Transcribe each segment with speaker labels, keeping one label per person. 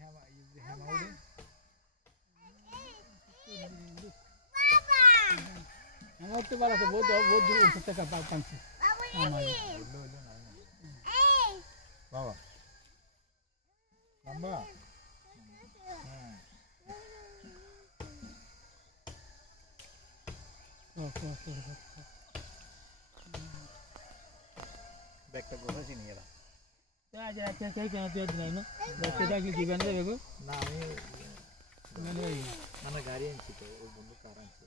Speaker 1: have a, have Audi. আমার তো বাড়া তো বহুত বহুত দূর থেকে টাকা পাচ্ছি
Speaker 2: বাবা
Speaker 1: বাবা
Speaker 2: ব্যাগটা কোথায় চিনি
Speaker 1: গেলাম রাজার কাছে এসে আপনি আদরাই না আজকে দেখি জীবন দেবো
Speaker 2: না আমি
Speaker 1: মানে
Speaker 2: গাড়ি এনেছি তো ও বন্ধু কারানছে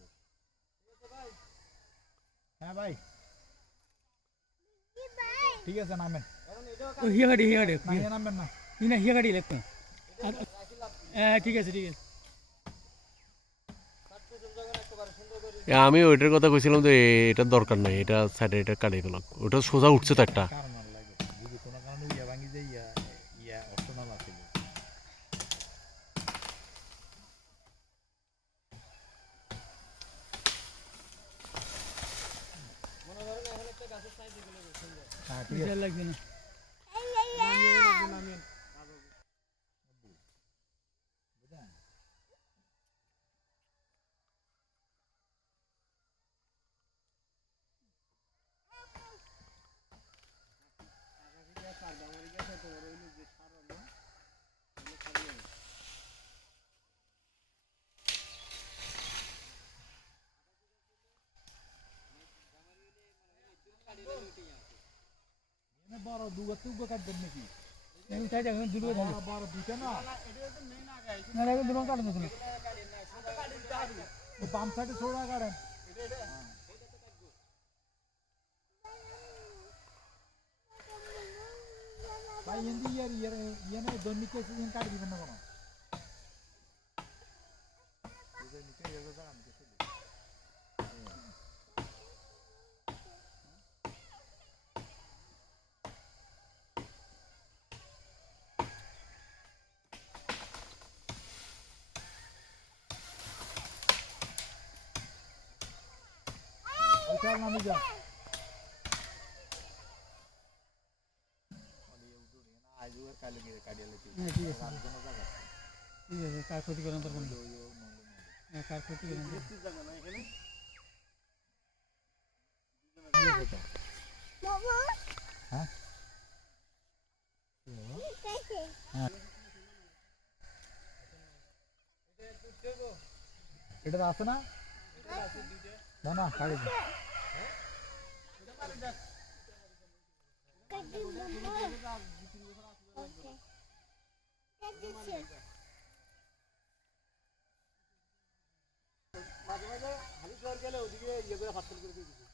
Speaker 2: হ্যাঁ ভাই ঠিক আছে নামেন
Speaker 1: ওহি হেডি হে দেখ না
Speaker 2: না নামেন না
Speaker 1: ইনা হেডি লেখ তো এ ঠিক আছে ঠিক আছে কাটতে যাবো না একবার সুন্দর
Speaker 3: এ আমি ওইটার কথা কইছিলাম তো এটা দরকার নাই এটা সাটের এটা কালাই বললাম ওটা সোজা উঠছে তো একটা
Speaker 2: ভালো ছিল হ্যাঁ ঠিক আছে
Speaker 1: লাগবে না
Speaker 2: বারো দুগা তুগা কাটবেন নাকি বাম সাইডে ছোড়া কাটেন ভাই হিন্দি ইয়ার ইয়ার ইয়ানে দৈনিক কাটি দিবেন না কোনো বিশাল নামি যা
Speaker 1: হ্যাঁ, কার ক্ষতি করেন তোর হ্যাঁ, কার ক্ষতি করেন
Speaker 2: হ্যাঁ এটা আছে না না না শাড়ি
Speaker 4: মাঝে মাঝে হালি শহর গেলে ওদিকে ইয়ে করে হাসপাতাল করে দিয়ে